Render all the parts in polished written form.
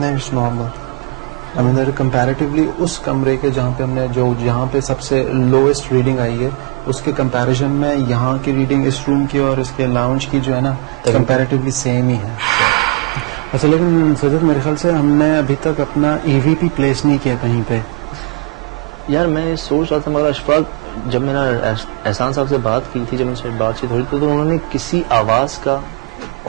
نہیں it's normal. I mean comparatively اس کمرے کے جہاں پہ ہم نے جہاں پہ سب سے لوئسٹ ریڈنگ آئی ہے اس کے کمپیریزن میں یہاں کی ریڈنگ اس روم کی اور اس کے لاؤنج کی جو ہے نا کمپیریٹیولی سیم ہی ہے. اچھا لیکن سجد میرے خیال سے ہم نے ابھی تک اپنا ای وی پی پلیس نہیں کیا کہیں پہ. یار میں سوچ رہا تھا مگر اشفاق جب میں نے احسان صاحب سے بات کی تھی جب ان سے بات چیت ہو رہی تھی تو انہوں نے کسی آواز کا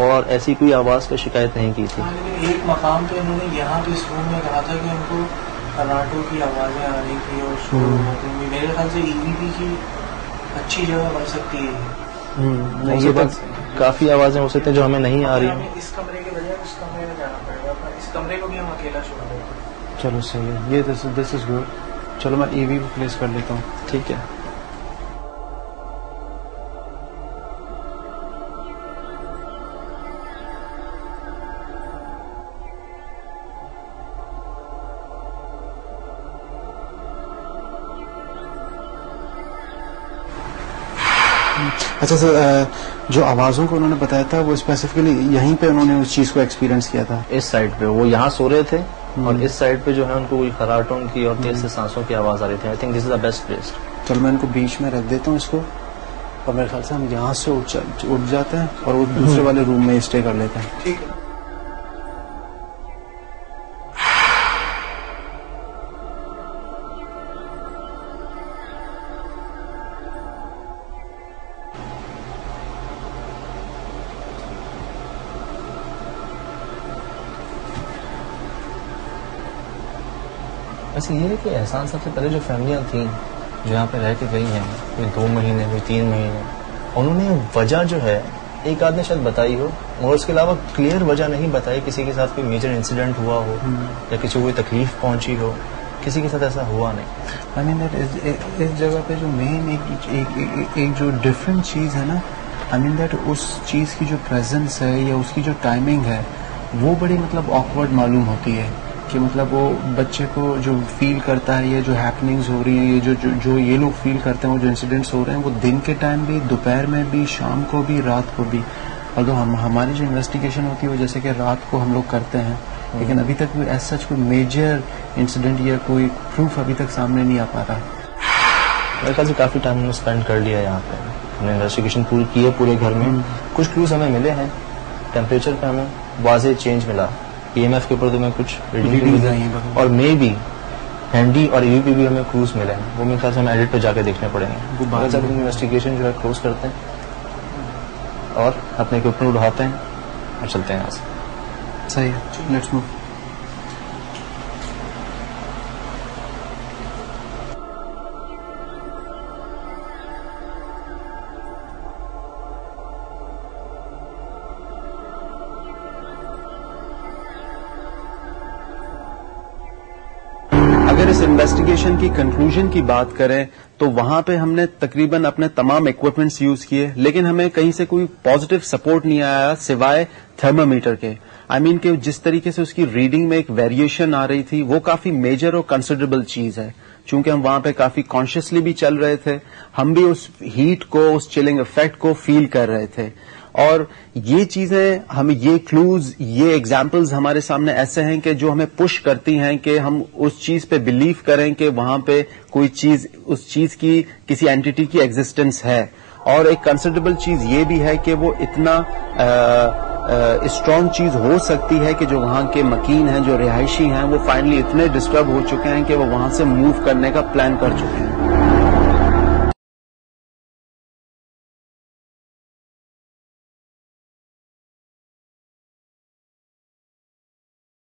اور ایسی کوئی آواز کا شکایت نہیں کی تھی. لیکن ایک مقام پہ انہوں نے یہاں پہ اس روم میں کہا تھا کہ ان کو کرناٹوں کی آوازیں آ رہی تھی اور شور ہوتے ہوئے. میرے خیال سے ای وی پی کی اچھی جگہ بن سکتی ہے. یہ بات کافی آوازیں ہو سکتی ہیں جو ہمیں نہیں آ رہی ہیں. اس کمرے کے بجائے اس کمرے میں جانا پڑے گا. اس کمرے کو بھی ہم اکیلا چھوڑ دیں. چلو صحیح ہے. یہ دس از گڈ. چلو میں ای وی پی پلیس کر لیتا ہوں. ٹھیک ہے. اچھا سر جو آوازوں کو انہوں نے بتایا تھا وہ اسپیسیفکلی یہیں پہ انہوں نے اس چیز کو ایکسپیرینس کیا تھا. اس سائڈ پہ وہ یہاں سو رہے تھے اور اس سائڈ پہ جو ہے ان کو کوئی خراٹوں کی اور تیز سے سانسوں کی آواز آ رہی تھی. I think this is the best place. چلو میں ان کو بیچ میں رکھ دیتا ہوں اس کو اور میرے خیال سے ہم یہاں سے اٹھ جاتے ہیں اور وہ دوسرے والے روم میں اسٹے کر لیتے ہیں. ٹھیک ہے. ویسے یہ ہے کہ احسان سب سے پہلے جو فیملیاں تھیں جو یہاں پہ رہ کے گئی ہیں کوئی 2 مہینے کوئی 3 مہینے انہوں نے وجہ جو ہے ایک آدھ نے شاید بتائی ہو مگر اس کے علاوہ کلیئر وجہ نہیں بتائی. کسی کے ساتھ کوئی میجر انسیڈنٹ ہوا ہو یا کسی کو کوئی تکلیف پہنچی ہو کسی کے ساتھ ایسا ہوا نہیں. آئی مین اس جگہ پہ جو مین ایک جو ڈفرینٹ چیز ہے نا آئی مین دیٹ اس چیز کی جو پریزنس ہے یا اس کی جو ٹائمنگ ہے وہ بڑی مطلب آکورڈ معلوم ہوتی ہے کہ مطلب وہ بچے کو جو فیل کرتا ہے یہ جو ہیپننگز ہو رہی ہیں یہ جو یہ لوگ فیل کرتے ہیں وہ جو انسیڈنٹس ہو رہے ہیں وہ دن کے ٹائم بھی دوپہر میں بھی شام کو بھی رات کو بھی. اور ہماری جو انویسٹیگیشن ہوتی ہے وہ جیسے کہ رات کو ہم لوگ کرتے ہیں لیکن ابھی تک کوئی ایز سچ کوئی میجر انسیڈنٹ یا کوئی پروف ابھی تک سامنے نہیں آ پا رہا. میرے خیال سے کافی ٹائم ہم نے اسپینڈ کر لیا یہاں پہ. ہم نے انویسٹیگیشن پوری کی ہے پورے گھر میں. کچھ کلوز ہمیں ملے ہیں. ٹیمپریچر پہ ہمیں واضح چینج ملا. ای ایم ایف کے اوپر تو میں کچھ ریڈنگ اور مے بی ہینڈی اور یو پی بھی ہمیں کلوز ملے ہیں. وہ میرے خیال سے ہمیں ایڈٹ پہ جا کے دیکھنے پڑیں گے. وہ بعد جب انویسٹیگیشن جو ہے کلوز کرتے ہیں اور اپنے اکوپمنٹ اٹھاتے ہیں اور چلتے ہیں یہاں سے. صحیح ہے. Let's move. اگر اس انویسٹیگیشن کی کنکلوژن کی بات کریں تو وہاں پہ ہم نے تقریباً اپنے تمام اکوپمنٹس یوز کیے لیکن ہمیں کہیں سے کوئی پازیٹیو سپورٹ نہیں آیا سوائے تھرمامیٹر کے. آئی مین کہ جس طریقے سے اس کی ریڈنگ میں ایک ویریشن آ رہی تھی وہ کافی میجر اور کنسیڈریبل چیز ہے. چونکہ ہم وہاں پہ کافی کانشیسلی بھی چل رہے تھے ہم بھی اس ہیٹ کو اس چلنگ افیکٹ کو فیل کر رہے تھے اور یہ چیزیں ہمیں یہ کلوز یہ ایگزامپلز ہمارے سامنے ایسے ہیں کہ جو ہمیں پش کرتی ہیں کہ ہم اس چیز پہ بلیو کریں کہ وہاں پہ کوئی چیز اس چیز کی کسی اینٹی کی ایگزسٹنس ہے. اور ایک کنسیڈریبل چیز یہ بھی ہے کہ وہ اتنا اسٹرانگ چیز ہو سکتی ہے کہ جو وہاں کے مکین ہیں جو رہائشی ہیں وہ فائنلی اتنے ڈسٹرب ہو چکے ہیں کہ وہ وہاں سے موو کرنے کا پلان کر چکے ہیں.